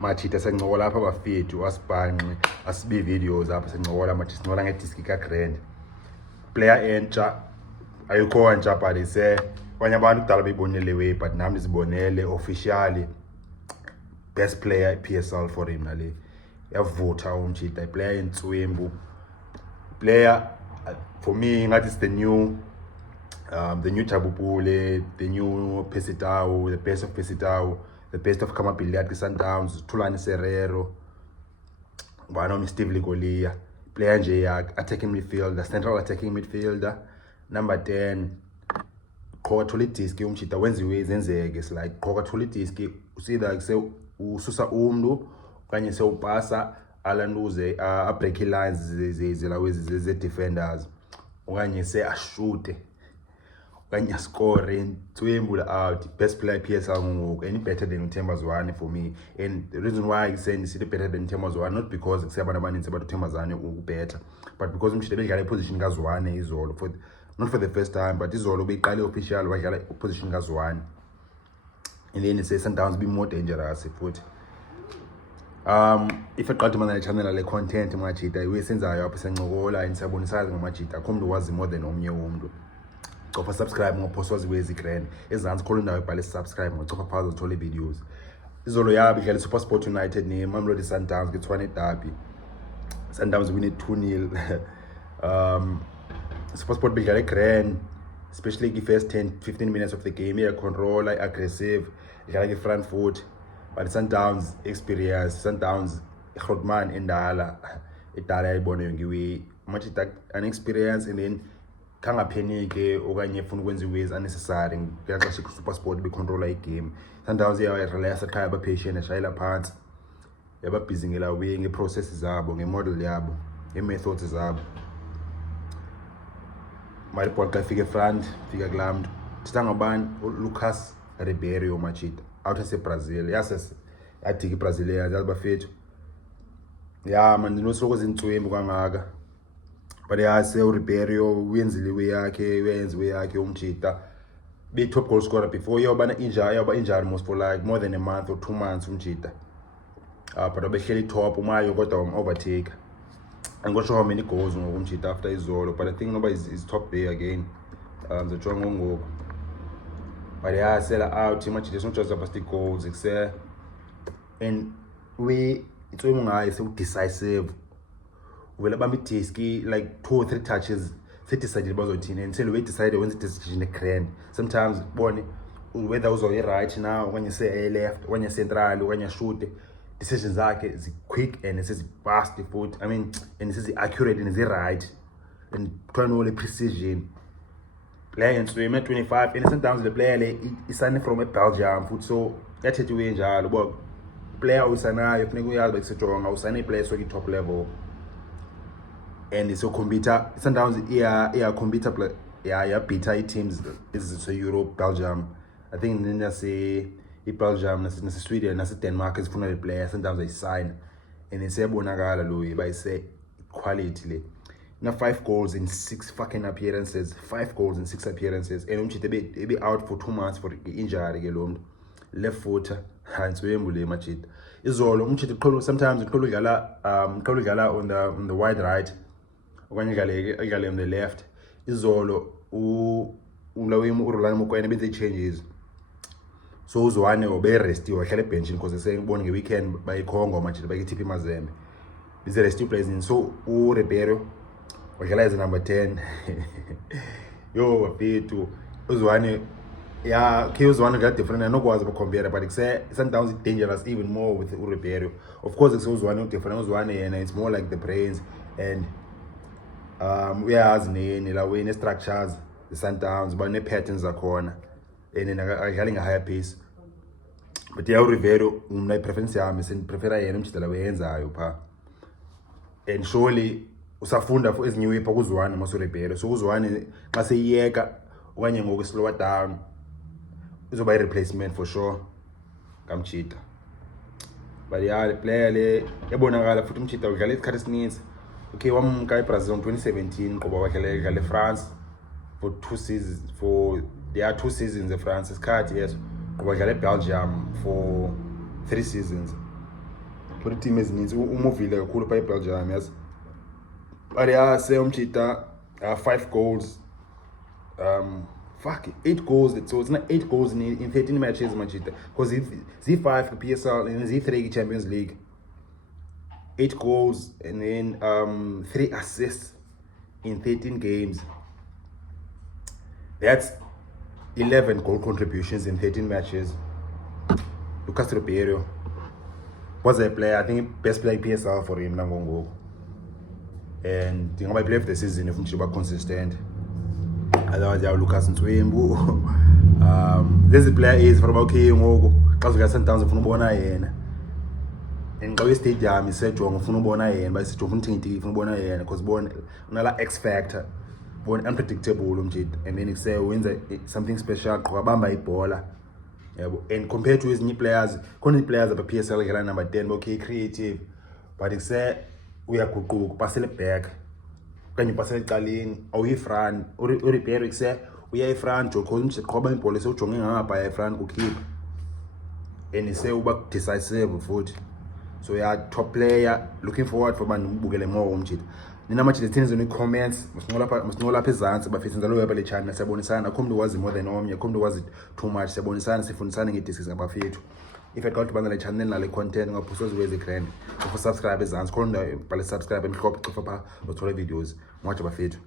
machita sencokola lapha abafethu asibhanqe asibe videos apha sencokola mathi sincokola ngediski ka-grand player entsha ayikho ntsha but kwanye abantu kudala beyibonele way but nami ndizibonele officially best player PSL for him nale yavutha umchita iplayer yentswembu player for me ngathi it's the new Jabupule, the new Pesitao, the best of Pesitao, the best of Mamelodi Sundowns, Tulani Serrero, one Steve Ligolia, player nje attacking midfielder, central attacking midfielder, number 10. Qoka thola idiski umchita wenziwe izenzeke is like qoka thola idiski usida ususa umuntu kanye sewupasa alanduze a break lines ze defenders okanye se ashute kanye score intswembu out best player PSL ngoku any better than Themba Zwane for me. And the reason why I say it's better than Themba Zwane not because kusebana abaninzi abantu Themba Zwane better but because umshite bedlala position kaZwane izolo for not for the first time but izolo beyiqale official wadlala position kaZwane and then say Sundowns be more dangerous futhi. If aqala mana channel le content machita iwesenzayo apha sencokola nisabonisayo ngamachita akho umuntu wazi more than omnye umuntu. Cofa subscribe ngophosa waziwezi grand ezantsi khona indawo ebhale subscribe ngocofa phazo uthole videos. Izolo yabo idlala SuperSport United ne Mamelodi Sundowns ke-Tshwane derby. Sundowns win 2-0. SuperSport bedlala grand especially the first 10-15 minutes of the game control aggressive idlala ke-front foot but Sundowns experience Sundowns Grootman endala idala yayibona ngiwe much an experience and then kanga panique okanye ufuna ukwenza iways unnecessary ngiyaxesha ku-SuperSport becontrola igame. Sundowns relax ekhaya abapatient eshayela phansi yaba busy ngelawe ngeprocess zabo ngemodel yabo ngemethods zabo. Maripol ka fika front fika kulamntu titha ngabani Lucas Ribeiro machita out eseBrazil yasese yadika iBrazil yazi bafethu man ndinosoloko zintswembu kangaka but yase uRibeiro uyenzile way yakhe umchita be top goal scorer before yobana injury most for like more than a month or 2 months umchita but abehleli top umayo kodwa overtake. I'm not sure how many goals ngokumchita after izolo but I think nobody is top there again. The strong ngoku but yeah sell out imagine there's not just about the goals it's and we it's when ngayo so decisive uvela bamba idiski like 2 or 3 touches sedecided bazothina until we decide when the decision grand sometimes bone whether uzoyi right now when you say left when you central when you shoot decisions zakhe is quick and it's fast foot I mean and it's accurate and it's right and trying all the precision player and swim at 25 and sometimes the player is signing from a Belgium foot so yathethe we njalo bo player usanayo kufuneka uyazi bekusejona usane player so top level and so computer sometimes computer play beat teams is Europe Belgium I think nina say Belgium nase Sweden nase Denmark is funny players sometimes they sign and they say bonakala lo by say quality le na 5 goals in 6 fucking appearances 5 goals in 6 appearances and umchite be out for 2 months for injury ke lo left foot handswembu le machita izolo umchite qholo sometimes uqholo udlala on the wide right okanye idlale on the left izolo umlawimi uRolani Mokoena benze changes so uZwane oberesti wahlala ebenchini because sengibona ngeweekend bayikhongo manje bayiTP Mazembe bize rest players in so uRibeiro wadlala as number 10 yo bafethu uZwane uZwane got different anokwazi ukucompare but say sometimes it's dangerous even more with uRibeiro of course it's uZwane different uZwane yena it's more like the brains and uyazi nini la wena structures the Sundowns bane patterns zakhona and akadlali higher pace but uRibeiro umna preference yami sendiprefera yena umchitela weyenzayo pha and surely usafunda for ezinye way pha kuZwane masoRibeiro so uZwane xa seyiyeka okanye ngoku slower down uzoba replacement for sure kamchita but the player le yabonakala futhi umchita udlala isikhathi esininzi okay wamka eBrazil in 2017 qoba wadlala France for 2 seasons for there are 2 seasons in France isikhathi yes qoba wadlala eBelgium for 3 seasons for the team ezininzi umuvile kakhulu pha eBelgium yes. But yeah, say umchita 5 goals. 8 goals. So it's not 8 goals in 13 matches, Manchita. Because Z5 PSL and Z3 Champions League. 8 goals and then 3 assists in 13 games. That's 11 goal contributions in 13 matches. Lucas Ribeiro was a player, I think best player PSL for him nangongo. And I think I play for the season if I'm consistent. Otherwise, Lucas Moripe. This player is for about okay ngoku. Xa ufika Sundowns ufuna ubona yena. And xa stadium isejonga ufuna ubona yena, basithi ufuna uthini ufuna ubona yena because bona unala X factor. Bona unpredictable umjid. And then say wenza something special qha bamba ibhola. Yabo. And compared to ezinye players, khona players aba PSL ngela number 10 okay creative. But it say uyaguquka pasele back. Kanye pasele ecaleni awuyi front uRibeiro kuse uya efront because qoba ibhola sewujonge ngapha efront kukeep and ise uba decisive futhi so yeah top player looking forward for abantu ubukele more umjita nina manje lethini zona comments musincola lapha ezantsi bafethu njalo lapha le channel siyabonisana akho umuntu wazi more than omnye akho umuntu wazi too much siyabonisana sifundisana ngediscuss ngabafethu if you got to bangela channel nale content ngaphuso ziweze grand for subscribe ezantsi khona bale subscribe emhlophe xifa pha uthola videos mwathi bafethu